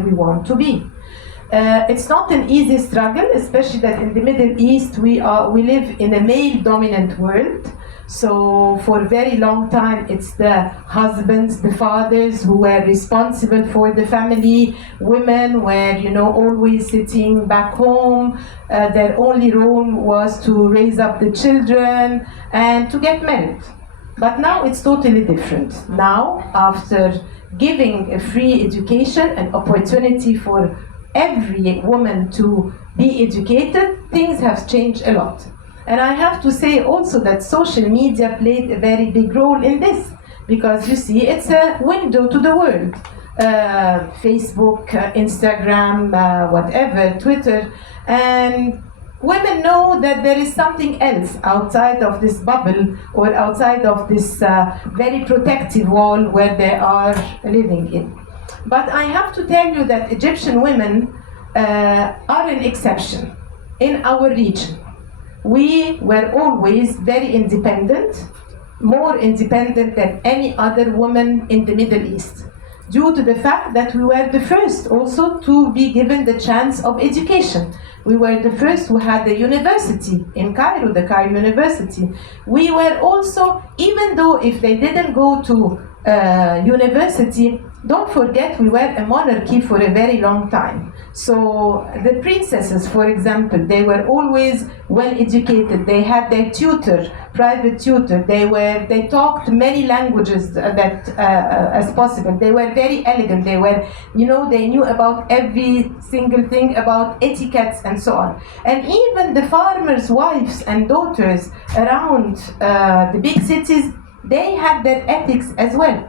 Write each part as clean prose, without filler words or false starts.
we want to be. It's not an easy struggle, especially that in the Middle East we live in a male-dominant world. So for a very long time, it's the husbands, the fathers who were responsible for the family. Women were, always sitting back home. Their only role was to raise up the children and to get married. But now it's totally different. Now, after giving a free education and opportunity for every woman to be educated, things have changed a lot. And I have to say also that social media played a very big role in this, because you see, it's a window to the world. Facebook, Instagram, whatever, Twitter, and women know that there is something else outside of this bubble or outside of this very protective wall where they are living in. But I have to tell you that Egyptian women are an exception in our region. We were always very independent, more independent than any other woman in the Middle East, due to the fact that we were the first also to be given the chance of education. We were the first who had a university in Cairo, the Cairo University. We were also, even though if they didn't go to university, don't forget we were a monarchy for a very long time. So the princesses, for example, they were always well educated. They had their tutor, private tutor. They talked many languages as possible. They were very elegant. They were, they knew about every single thing about etiquettes and so on. And even the farmers' wives and daughters around the big cities, they had their ethics as well.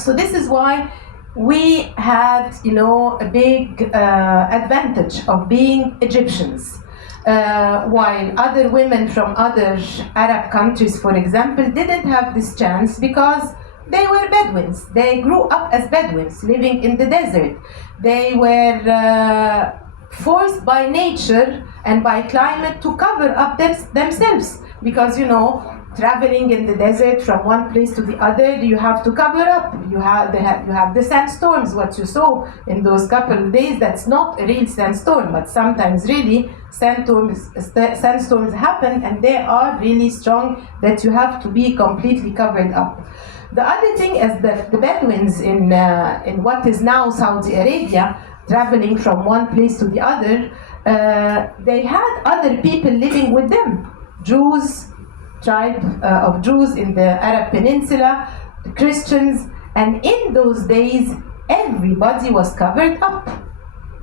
So this is why we had, a big advantage of being Egyptians, while other women from other Arab countries, for example, didn't have this chance because they were Bedouins. They grew up as Bedouins, living in the desert. They were forced by nature and by climate to cover up themselves because, traveling in the desert from one place to the other, you have to cover up. You have the sandstorms, what you saw in those couple of days. That's not a real sandstorm, but sometimes really sandstorms happen, and they are really strong that you have to be completely covered up. The other thing is that the Bedouins in what is now Saudi Arabia, traveling from one place to the other, they had other people living with them, Jews, tribe of Jews in the Arab Peninsula, Christians, and in those days, everybody was covered up.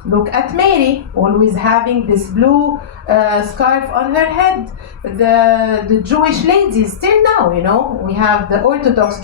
Look at Mary, always having this blue scarf on her head. The Jewish ladies, still now, we have the Orthodox